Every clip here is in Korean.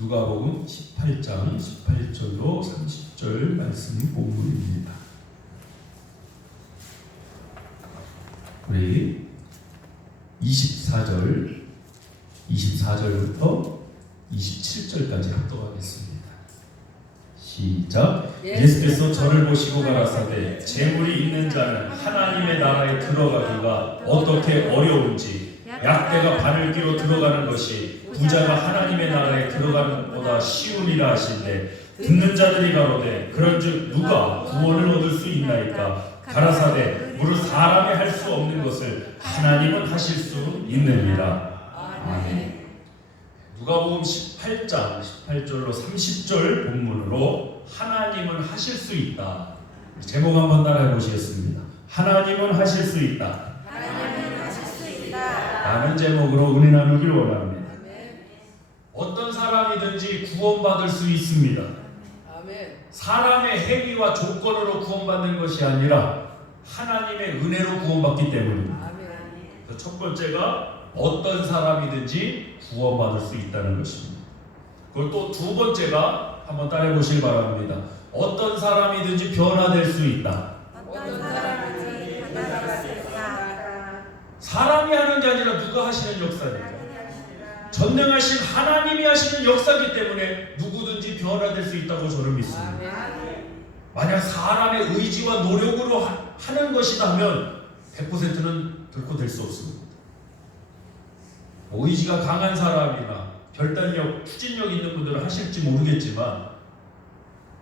누가복음 18장 18절로 30절 말씀이 본문입니다. 우리 24절부터 27절까지 합독하겠습니다. 시작. 예수께서 저를 보시고 가라사대 재물이 있는 자는 하나님의 나라에 들어가기가 어떻게 어려운지 약대가 바늘기로 들어가는 것이 부자가 하나님의 나라에 들어가는 것보다 쉬우니라 하신대 듣는 자들이 가로되 그런즉 누가 구원을 얻을 수 있나이까 가라사대 무릇 사람이 할 수 없는 것을 하나님은 하실 수 있느니라. 아멘. 누가복음 18장 18절로 30절 본문으로 하나님은 하실 수 있다. 제목 한번 따라해 보시겠습니다. 하나님은 하실 수 있다. 하나님은 하실 수 있다. 라는 제목으로 은혜 나누길 원합니다. 어떤 사람이든지 구원받을 수 있습니다. 아멘. 사람의 행위와 조건으로 구원받는 것이 아니라 하나님의 은혜로 구원받기 때문입니다. 아멘. 첫 번째가 어떤 사람이든지 구원받을 수 있다는 것입니다. 그리고 또 두 번째가 한번 따라해 보시기 바랍니다. 어떤 사람이든지 변화될 수 있다. 어떤 사람이든지 변화될 수 있다. 사람이 하는 게 아니라 누가 하시는 역사입니다. 전능하신 하나님이 하시는 역사이기 때문에 누구든지 변화될 수 있다고 저는 믿습니다. 만약 사람의 의지와 노력으로 하는 것이라면 100%는 결코 될 수 없습니다. 의지가 강한 사람이나 결단력, 추진력 있는 분들은 하실지 모르겠지만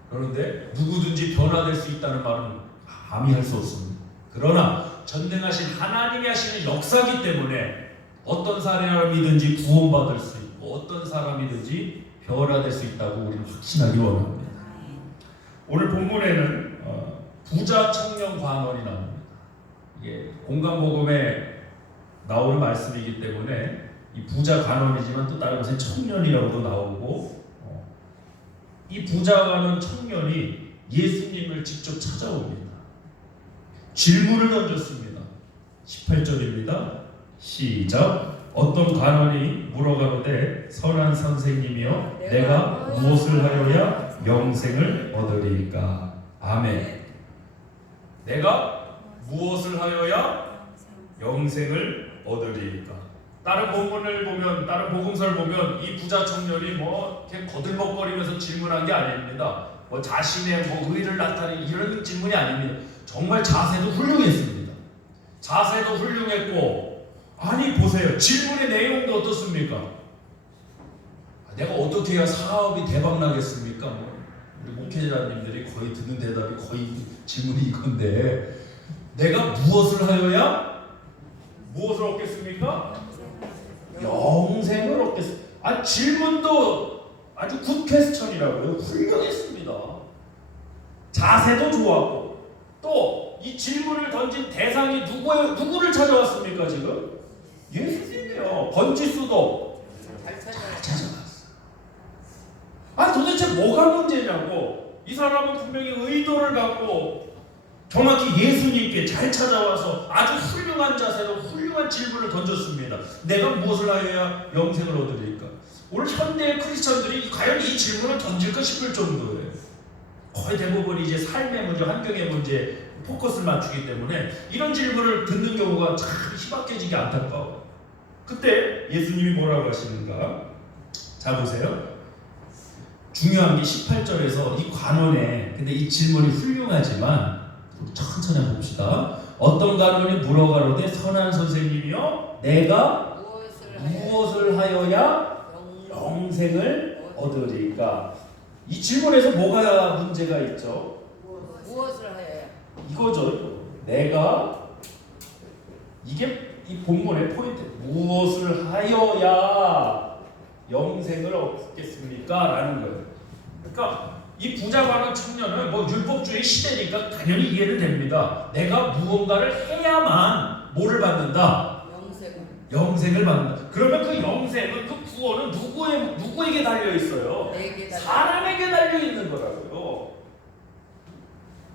그런데 누구든지 변화될 수 있다는 말은 감히 할 수 없습니다. 그러나 전능하신 하나님이 하시는 역사이기 때문에 어떤 사람이든지 구원받을 수 있고 어떤 사람이든지 변화될 수 있다고 우리는 확신하기 원합니다. 오늘 본문에는 부자 청년 관원이 나옵니다. 이게 공간복음에 나오는 말씀이기 때문에 이 부자 관원이지만 또 다른 곳에 청년이라고도 나오고 이 부자 관원 청년이 예수님을 직접 찾아옵니다. 질문을 던졌습니다. 18절입니다. 시작. 어떤 관원이 물어가로되 선한 선생님이여 내가 무엇을 하여야 영생을 얻으리까? 아멘. 내가 무엇을 하여야 영생을 얻으리까? 다른 본문을 보면, 다른 복음서를 보면 이 부자 청년이 이렇게 거들먹거리면서 질문한 게 아닙니다. 자신의 의를 나타내는 이런 질문이 아닙니다. 정말 자세도 훌륭했습니다. 자세도 훌륭했고, 아니 보세요. 질문의 내용도 어떻습니까? 내가 어떻게 해야 사업이 대박 나겠습니까? 우리 목회자님들이 거의 듣는 대답이 거의 질문이 이건데 내가 무엇을 하여야 무엇을 얻겠습니까? 영생을 얻겠습니다. 질문도 아주 굿 퀘스천이라고요. 훌륭했습니다. 자세도 좋았고 또 이 질문을 던진 대상이 누구를 찾아왔습니까? 지금 예수님이요. 번지수도 잘 찾아왔어. 도대체 뭐가 문제냐고. 이 사람은 분명히 의도를 갖고 정확히 예수님께 잘 찾아와서 아주 훌륭한 자세로 훌륭한 질문을 던졌습니다. 내가 무엇을 하여야 영생을 얻으리까? 오늘 현대의 크리스천들이 과연 이 질문을 던질까 싶을 정도예요. 거의 대부분 이제 삶의 문제, 환경의 문제 포커스를 맞추기 때문에 이런 질문을 듣는 경우가 참 희박해지기 안타까워요. 그때 예수님이 뭐라고 하시는가? 자 보세요. 중요한 게 18절에서 이 관원의 근데 이 질문이 훌륭하지만 천천히 봅시다. 어떤 관원이 물어가로되 선한 선생님이여 내가 무엇을 하여야 영생을 얻으리까? 이 질문에서 뭐가 문제가 있죠? 무엇을 하여야? 이거죠. 내가 이게 이 본문의 포인트. 무엇을 하여야 영생을 얻겠습니까? 라는 거예요. 그러니까 이 부자관원 청년은 율법주의 시대니까 당연히 이해는 됩니다. 내가 무언가를 해야만 뭐를 받는다? 영생을 받는다. 그러면 그 영생은 그 구원은 누구에게 달려 있어요? 사람에게 달려 있는 거라고요.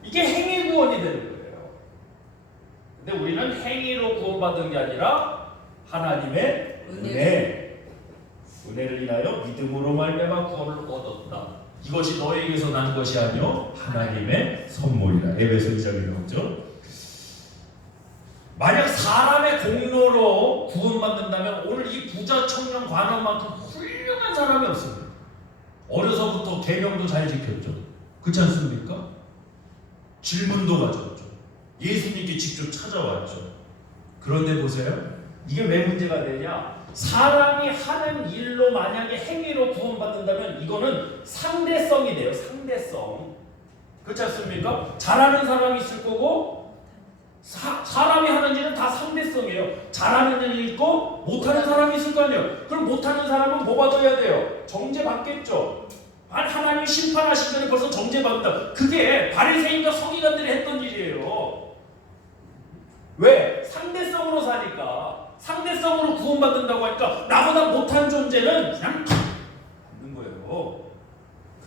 이게 행위 구원이 되는 거예요. 근데 우리는 행위로 구원받은 게 아니라 하나님의 은혜. 은혜를 인하여 믿음으로 말미암아 구원을 얻었다. 이것이 너에게서 난 것이 아니요 하나님의 선물이라. 에베소 2장에 나오죠. 만약 사람의 공로로 구원받는다면 오늘 이 부자 청년 관원만큼 훌륭한 사람이 없습니다. 어려서부터 계명도 잘 지켰죠. 그렇지 않습니까? 질문도 가졌죠. 예수님께 직접 찾아왔죠. 그런데 보세요. 이게 왜 문제가 되냐? 사람이 하는 일로 만약에 행위로 구원받는다면 이거는 상대성이 돼요. 상대성. 그렇지 않습니까? 잘하는 사람이 있을 거고 사람이 하는 일은 다 상대성이에요. 잘하는 일이 있고 못하는 사람이 있을 거 아니에요. 그럼 못하는 사람은 뭐 받아야 돼요? 정죄 받겠죠. 하나님이 심판하신 전에 벌써 정죄 받는다. 그게 바리새인과 서기관들이 했던 일이에요. 왜? 상대성으로 사니까. 상대성으로 구원받는다고 하니까 나보다 못한 존재는 그냥 받는 거예요.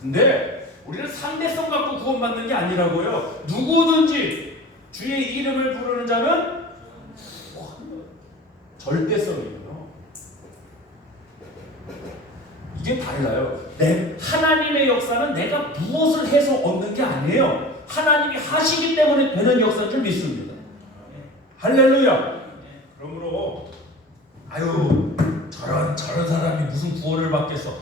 근데 우리는 상대성 갖고 구원받는 게 아니라고요. 누구든지 주의 이름을 부르는 자는 절대성이에요. 이게 달라요. 하나님의 역사는 내가 무엇을 해서 얻는 게 아니에요. 하나님이 하시기 때문에 되는 역사인 줄 믿습니다. 할렐루야. 그러므로 저런 사람이 무슨 구원을 받겠어.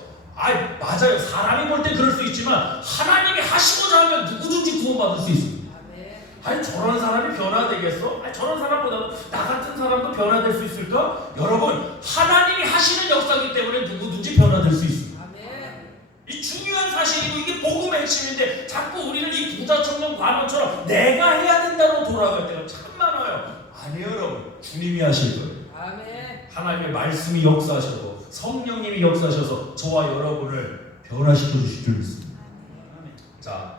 맞아요. 사람이 볼 때 그럴 수 있지만 하나님이 하시고자 하면 누구든지 구원받을 수 있습니다. 저런 사람이 변화되겠어? 저런 사람보다 나 같은 사람도 변화될 수 있을까? 여러분, 하나님이 하시는 역사이기 때문에 누구든지 변화될 수 있습니다. 이 중요한 사실이고 이게 복음의 핵심인데 자꾸 우리는 이 부자 청년 관원처럼 내가 해야 된다고 돌아갈 때가 참 많아요. 아니에요, 여러분. 주님이 하실 거예요. 하나님의 말씀이 역사하셔서 성령님이 역사하셔서 저와 여러분을 변화시켜 주실 줄 믿습니다. 자,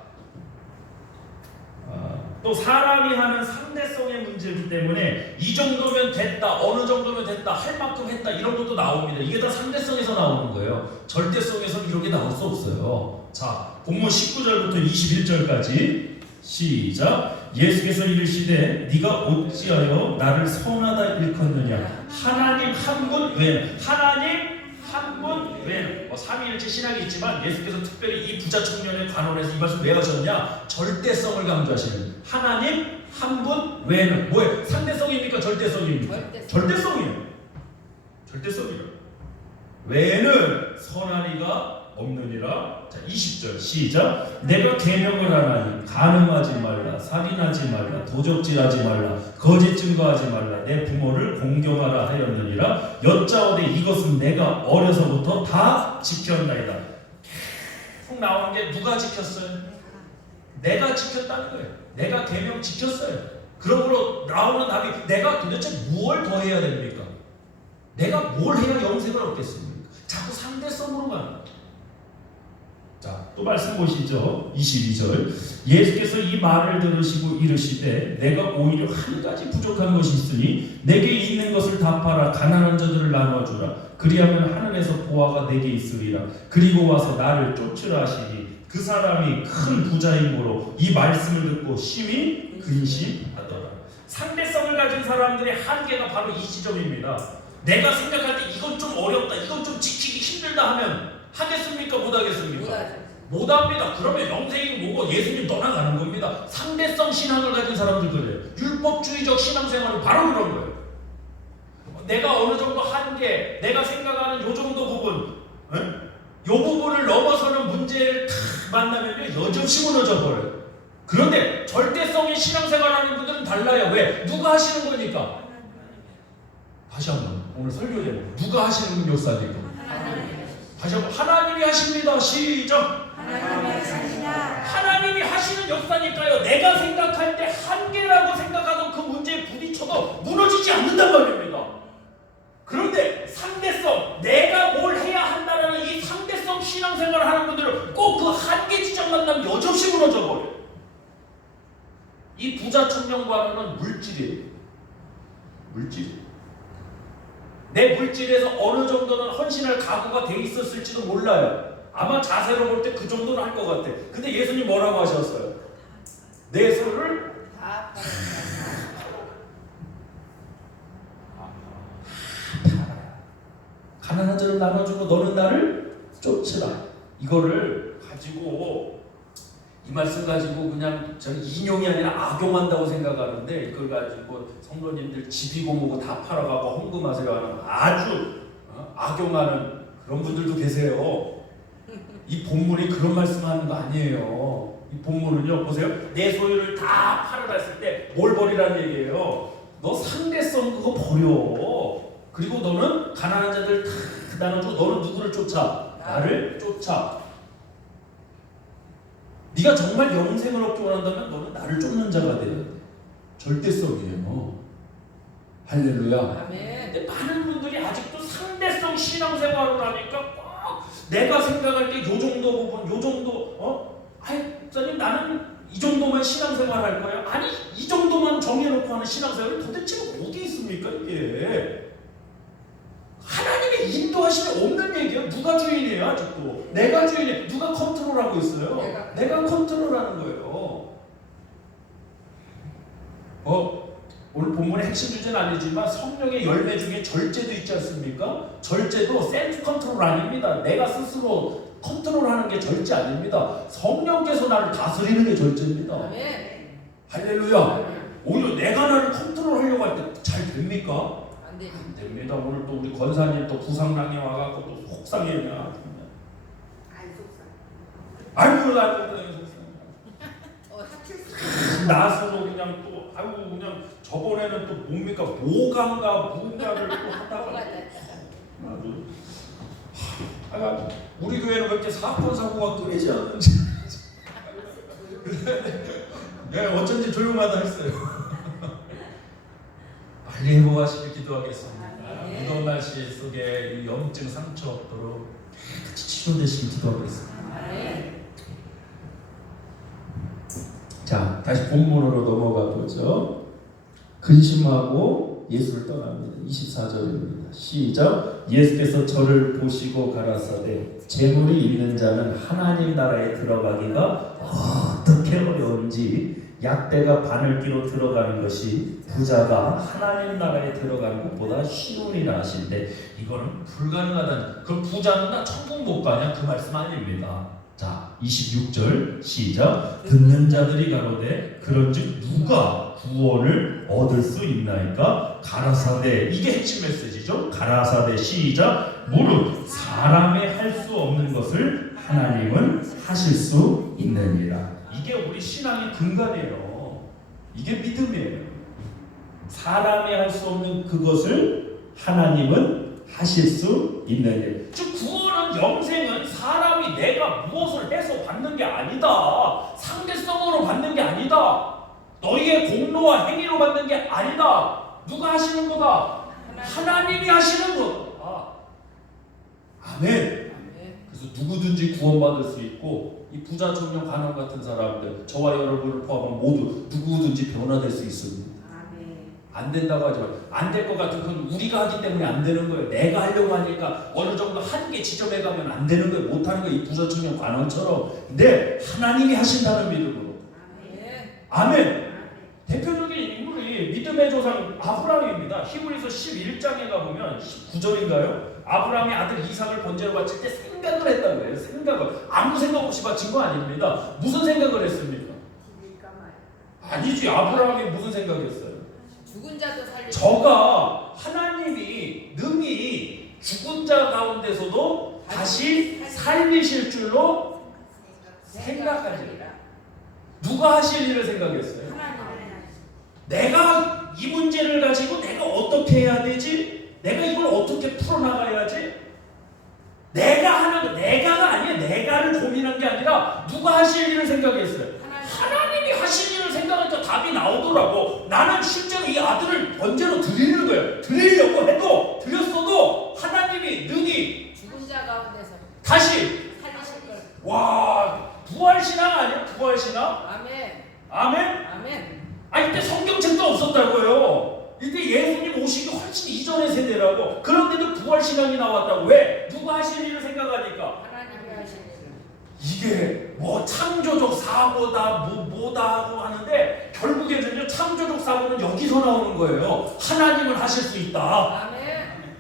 또 사람이 하는 상대성의 문제이기 때문에 이 정도면 됐다, 어느 정도면 됐다, 할 만큼 했다 이런 것도 나옵니다. 이게 다 상대성에서 나오는 거예요. 절대성에서는 이렇게 나올 수 없어요. 자, 본문 19절부터 21절까지 시작. 예수께서 이르시되 네가 어찌하여 나를 선하다 일컫느냐. 하나님 한 분 외에는 하나님 한 분 외에는 삼위일체 신학이 있지만 예수께서 특별히 이 부자 청년의 관원에서 이 말씀 왜 하셨냐? 절대성을 강조하시는 하나님 한 분 외에는 뭐예요? 상대성입니까? 절대성입니까? 절대성이에요. 절대성이에요. 외에는 선한 이가 없느니라. 자, 20절 시작. 내가 계명을 하나니 간음하지 말라, 살인하지 말라, 도적질하지 말라, 거짓 증거하지 말라, 내 부모를 공경하라 하였느니라. 여짜오되 이것은 내가 어려서부터 다 지켰나이다. 계속 나오는 게 누가 지켰어요? 내가 지켰다는 거예요. 내가 계명 지켰어요. 그러므로 나오는 답이 내가 도대체 무엇을 더 해야 됩니까? 내가 뭘 해야 영생을 얻겠습니까? 자꾸 상대성으로 가는 거예요. 자, 또 말씀 보시죠. 22절. 예수께서 이 말을 들으시고 이르시되 내가 오히려 한 가지 부족한 것이 있으니 내게 있는 것을 다 팔아 가난한 자들을 나눠주라. 그리하면 하늘에서 보화가 내게 있으리라. 그리고 와서 나를 쫓으라 하시니 그 사람이 큰 부자이므로 이 말씀을 듣고 심히 근심하더라. 상대성을 가진 사람들의 한계가 바로 이 지점입니다. 내가 생각할 때 이건 좀 어렵다, 이건 좀 지키기 힘들다 하면 하겠습니까? 못하겠습니까? 못합니다. 그러면 영생이 뭐고 예수님 떠나가는 겁니다. 상대성 신앙을 가진 사람들 그래요. 율법주의적 신앙생활은 바로 그런 거예요. 내가 어느 정도 한계, 내가 생각하는 요 정도 부분, 요 부분을 넘어서는 문제를 탁 만나면요 여지없이 무너져 버려요. 그런데 절대성의 신앙생활하는 분들은 달라요. 왜? 누가 하시는 거니까? 다시 한번 오늘 설교 제목 누가 하시는 분 역사니까? 다시 한번 하나님이 하십니다. 시작. 하나님이 하십니다. 하나님이 하시는 역사니까요. 내가 생각할 때 한계라고 생각하던 그 문제에 부딪혀도 무너지지 않는단 말입니다. 그런데 상대성, 내가 뭘 해야 한다는 이 상대성 신앙생활을 하는 분들은 꼭 그 한계 지점 만나면 여지없이 무너져 버려요. 이 부자 청년과는 물질이에요. 물질. 내 물질에서 어느 정도는 헌신할 각오가 돼 있었을지도 몰라요. 아마 자세로 볼 때 그 정도는 할 것 같아. 근데 예수님 뭐라고 하셨어요? 내 소를 다 팔아라. 가난한 자를 자세로 나눠주고 너는 나를 쫓으라. 이거를 가지고 이 말씀 가지고 그냥 저는 인용이 아니라 악용한다고 생각하는데 이걸 가지고 성도님들 집이고 뭐고 다 팔아가고 헌금하세요 하는 아주 악용하는 그런 분들도 계세요. 이 본문이 그런 말씀하는 거 아니에요. 이 본문은요, 보세요. 내 소유를 다 팔아라 했을 때 뭘 버리라는 얘기예요. 너 상대성 그거 버려. 그리고 너는 가난한 자들 다 나눠주고 너는 누구를 쫓아? 나를 쫓아. 네가 정말 영생을 얻기 원한다면 너는 나를 쫓는 자가 돼야 돼. 절대성이에요. 할렐루야. 아멘. 근데 많은 분들이 아직도 상대성 신앙생활을 하니까 꼭 내가 생각할 때 요 정도 부분, 요 정도 아이 목사님 나는 이 정도만 신앙생활 할 거야. 아니 이 정도만 정해놓고 하는 신앙생활이 도대체 어디 있습니까 이게? 하나님의 인도하심이 없는 얘기예요. 누가 주인이에요 아직도? 내가 주인이에요. 누가 컨트롤하고 있어요? 내가 컨트롤하는 거예요. 오늘 본문의 핵심 주제는 아니지만 성령의 열매 중에 절제도 있지 않습니까? 절제도 셀프 컨트롤 아닙니다. 내가 스스로 컨트롤하는 게 절제 아닙니다. 성령께서 나를 다스리는 게 절제입니다. 아멘. 할렐루야. 오히려 내가 나를 컨트롤하려고 할 때 잘 됩니까? 안 돼. 안 됩니다. 오늘 또 우리 권사님 또 부상랑에 와갖고 또 속상해냐. 아이고 나서도 그냥 또 아이고 그냥 저번에는 또 뭡니까 모강가 뭔가를 또 하다가 아주 우리 교회는 왜 이렇게 사건 사고가 끊이지 않는지 네, 어쩐지 조용하다 했어요. 빨리 회복하시길 기도하겠습니다. 무더운 날씨 속에 이 염증 상처 없도록 같이 치료되시길 기도하겠습니다. 자, 다시 본문으로 넘어가 보죠. 근심하고 예수를 떠납니다. 24절입니다. 시작. 예수께서 저를 보시고 가라사대 재물이 있는 자는 하나님 나라에 들어가기가 어떻게 어려운지 약대가 바늘기로 들어가는 것이 부자가 하나님 나라에 들어가는 것보다 쉬우니라 하신데 이거는 불가능하다는 그 부자는 나 천국 못 가냐 그 말씀 아닙니다. 자 26절 시작. 듣는 자들이 가로되 그런즉 누가 구원을 얻을 수 있나이까 가라사대 이게 핵심 메시지죠. 가라사대 시작. 무릇 사람의 할 수 없는 것을 하나님은 하실 수 있느니라. 이게 우리 신앙의 근간이에요. 이게 믿음이에요. 사람이 할 수 없는 그것을 하나님은 하실 수 있느니라. 즉 구원은 영생은 사람이 내가 무엇을 해서 받는 게 아니다. 상대성으로 받는 게 아니다. 너희의 공로와 행위로 받는 게 아니다. 누가 하시는 거다? 하나님이 하시는 것. 아멘. 그래서 누구든지 구원받을 수 있고 이 부자 청년 가난 같은 사람들 저와 여러분을 포함한 모두 누구든지 변화될 수 있습니다. 안 된다고 하지만 안 될 것 같은 건 우리가 하기 때문에 안 되는 거예요. 내가 하려고 하니까 어느 정도 한계 지점에 가면 안 되는 거예요. 못하는 거예요. 이 부자 청년 관원처럼. 근데 하나님이 하신다는 믿음으로. 아멘. 대표적인 인물이 믿음의 조상 아브라함입니다. 히브리서 11장에 가보면 19절인가요? 아브라함이 아들 이삭을 번제로 바칠 때 생각을 했다는 거예요. 생각을. 아무 생각 없이 바친 거 아닙니다. 무슨 생각을 했습니까? 아니지. 아브라함이 무슨 생각했어요? 죽은 자도 살리고 저가 하나님이 능히 죽은 자 가운데서도 다시 살리실 줄로 생각하지. 누가 하실 일을 생각했어요? 내가 이 문제를 가지고 내가 어떻게 해야 되지? 내가 이걸 어떻게 풀어나가야지? 내가 하는 거, 내가가 아니에요. 내가를 고민한 게 아니라 누가 하실 일을 생각했어요? 하나님이 하실 일을 생각하니까 답이 나오더라고. 나는 실제로 이 아들을 번제로 드리는 거예요. 드리려고 해도 드렸어도 하나님이 능히 죽은 자 가운데서 다시 살리실 걸. 와 부활신앙 아니야? 부활신앙? 아멘. 아멘? 아멘. 아니 이때 성경책도 없었다고요. 이때 예수님 오시기 훨씬 이전의 세대라고. 그런데도 부활신앙이 나왔다고. 왜? 누가 하실 일을 생각하니까. 하나님이 하실 일을. 이게 뭐 창조적 사고다 뭐다 하고 하는데 결국에는요 창조적 사고는 여기서 나오는 거예요. 하나님은 하실 수 있다. 아멘.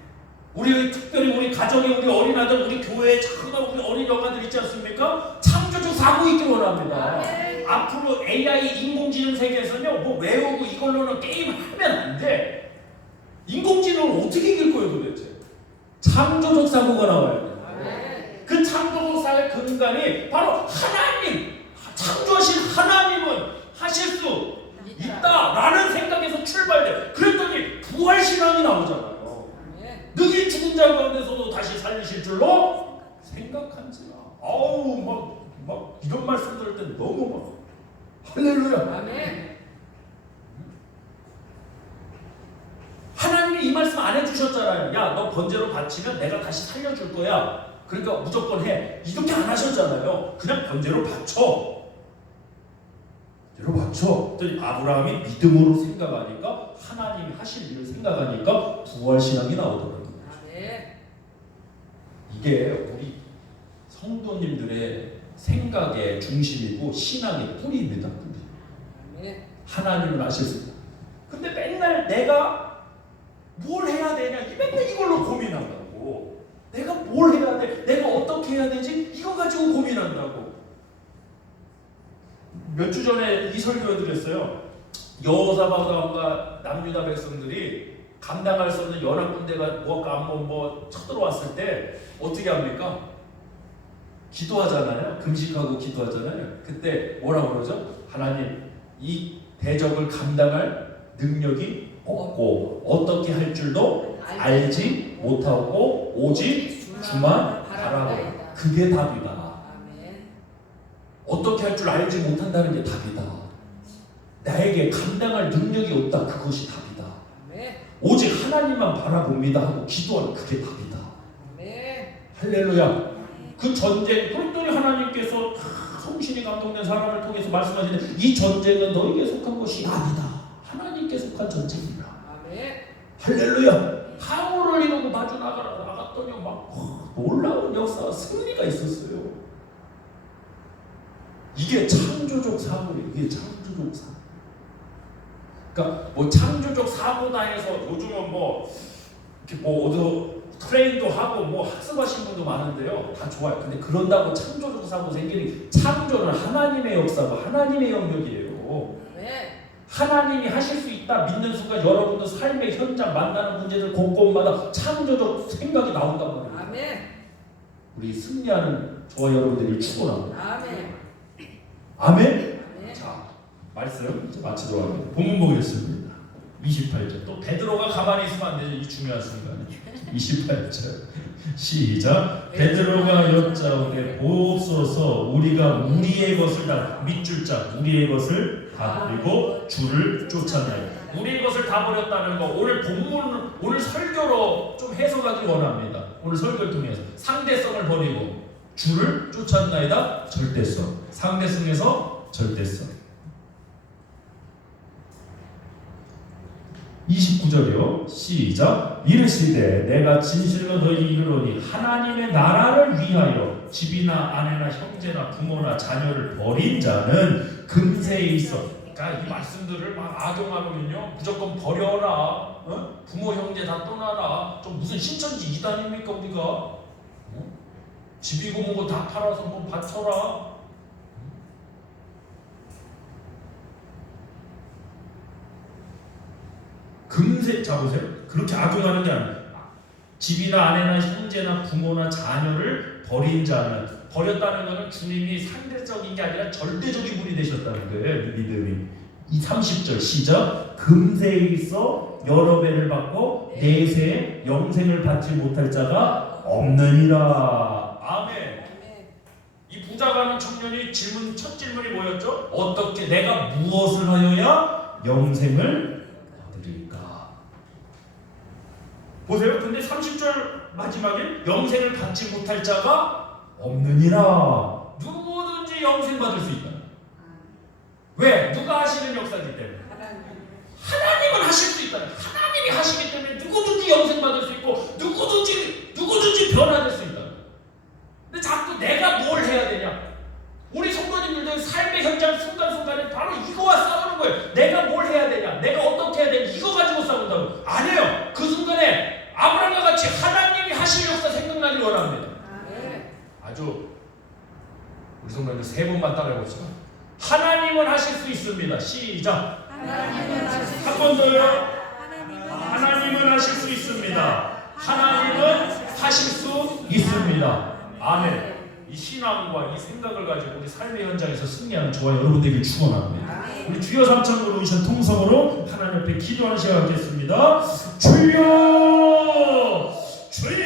우리 특별히 우리 가정에 우리 어린아들, 우리 교회에 자꾸나 우리 어린 영가들 있지 않습니까? 창조적 사고 있기를 원합니다. 아멘. 앞으로 AI 인공지능 세계에서는요, 뭐 외우고 이걸로는 게임하면 안 돼. 인공지능을 어떻게 이길 거예요 도대체? 창조적 사고가 나와야 돼. 아멘. 그 창조적 사고의 근간이 바로 하나님, 창조하신 하나님은 하실 수 있다라는 생각에서 출발돼. 그랬더니 부활신앙이 나오잖아요. 능히 죽은 자 가운데서도 다시 살리실 줄로 생각한지라. 아우 막 이런 말씀 들을 때 너무 막 할렐루야. 아멘. 하나님이 이 말씀 안 해주셨잖아요. 야, 너 번제로 바치면 내가 다시 살려줄 거야. 그러니까 무조건 해. 이렇게 안 하셨잖아요. 그냥 번제로 바쳐. 번제로 바쳐. 그랬더니 아브라함이 믿음으로 생각하니까 하나님이 하실 일을 생각하니까 부활신앙이 나오더라고요. 아멘. 이게 우리 성도님들의 생각의 중심이고 신앙의 뿌리입니다. 뿌리. 아멘. 하나님을 아실 수 있다. 근데 맨날 내가 뭘 해야 되냐, 맨날 이걸로 고민한다고. 내가 뭘 해야 돼? 내가 어떻게 해야 되지? 이거 가지고 고민한다고. 몇 주 전에 이 설교 드렸어요. 여호사밧과 남유다 백성들이 감당할 수 없는 연합 군대가 뭐 쳐들어왔을 때 어떻게 합니까? 기도하잖아요. 금식하고 기도하잖아요. 그때 뭐라고 그러죠? 하나님, 이 대적을 감당할 능력이 없고 어떻게 할 줄도 알지 못하고 오직 주만 바라보라. 그게 답이다. 아멘. 어떻게 할 줄 알지 못한다는 게 답이다. 나에게 감당할 능력이 없다. 그것이 답이다. 아멘. 오직 하나님만 바라봅니다 하고 기도하는 그게 답이다. 아멘. 할렐루야. 그 전쟁, 그랬더니 하나님께서 성신이 감동된 사람을 통해서 말씀하시는데 이 전쟁은 너에게 속한 것이 아니다. 하나님께 속한 전쟁이다. 아멘. 할렐루야. 항우를 이루고 마주 나갔더니 막 놀라운 역사, 승리가 있었어요. 이게 창조적 사고예요. 이게 창조적 사고. 그러니까 뭐 창조적 사고다 해서 요즘은 뭐 이렇게 뭐 어디서 트레이닝도 하고 뭐 학습하신 분도 많은데요. 다 좋아요. 근데 그런다고 창조적 사고 생기는, 창조는 하나님의 역사고 하나님의 영역이에요. 아멘. 하나님이 하실 수 있다 믿는 순간 여러분도 삶의 현장 만나는 문제들 곳곳마다 창조적 생각이 나온단 말이에요. 아멘. 우리 승리하는 저와 여러분들이 축원합니다. 아멘. 아멘. 아멘. 자, 말씀 이제 마치도록 합니다. 본문 보겠습니다. 28절. 또 베드로가 가만히 있으면 안 되죠. 이 중요한 순간에. 28절. 시작. 베드로가 여짜오되 보옵소서 우리가 우리의 것을 다 밑줄 자 우리의 것을 다 버리고 주를 쫓았나요. 우리의 것을 다 버렸다는 거 오늘 본문 오늘 설교로 좀 해석하기 원합니다. 오늘 설교를 통해서 상대성을 버리고 주를 쫓았나이다. 절대성. 상대성에서 절대성. 29절이요. 시작. 이르시되 내가 진실로 너희 이르노니 하나님의 나라를 위하여 집이나 아내나 형제나 부모나 자녀를 버린 자는 금세에 있어. 그러니까 이 말씀들을 막 악용하면요 무조건 버려라. 부모 형제 다 떠나라. 좀 무슨 신천지 이단입니까 우리가? 집이고 뭐고 다 팔아서 뭐 바쳐라. 금세 잡으세요. 그렇게 악용하는 게 아니에요. 집이나 아내나 형제나 부모나 자녀를 버린 자는, 버렸다는 것은 주님이 상대적인 게 아니라 절대적인 분이 되셨다는 거예요. 믿음이. 이 30절 시작. 금세에 있어 여러 배를 받고 내세에 영생을 받지 못할 자가 없느니라. 아멘. 이 부자가는 청년이 첫 질문이 뭐였죠? 어떻게 내가 무엇을 하여야 영생을 보세요. 근데 30절 마지막에 영생을 받지 못할 자가 없느니라. 누구든지 영생 받을 수 있다. 왜? 누가 하시는 역사이기 때문에. 하나님은 하실 수 있다. 하나님이 하시기 때문에 누구든지 영생 받을 수 있고 누구든지 변화될 수 있다. 근데 자꾸 내가 뭘 해야 되냐? 우리 성도님들도 삶의 현장 순간순간에 바로 이거와 싸우는 거예요. 내가 뭘 해야 되냐? 내가 어떻게 해야 되냐? 이거 가지고 싸운다고. 아니에요. 그 순간에 아브라함과 같이 하나님 아주 우리 성도님들 세 번만 따라해보죠. 하나님은 하실 수 있습니다. 시작. 하나님은 하실 수 한 번 더요. 하나님은 하실 수 있습니다. 하나님은 하실 수 있습니다. 아멘. 이 신앙과 이 생각을 가지고 우리 삶의 현장에서 승리하는 저와 여러분 되길 축원합니다. 우리 주여 삼창으로 오신 통성으로 하나님 앞에 기도하는 시간 갖겠습니다. 주여! 주여!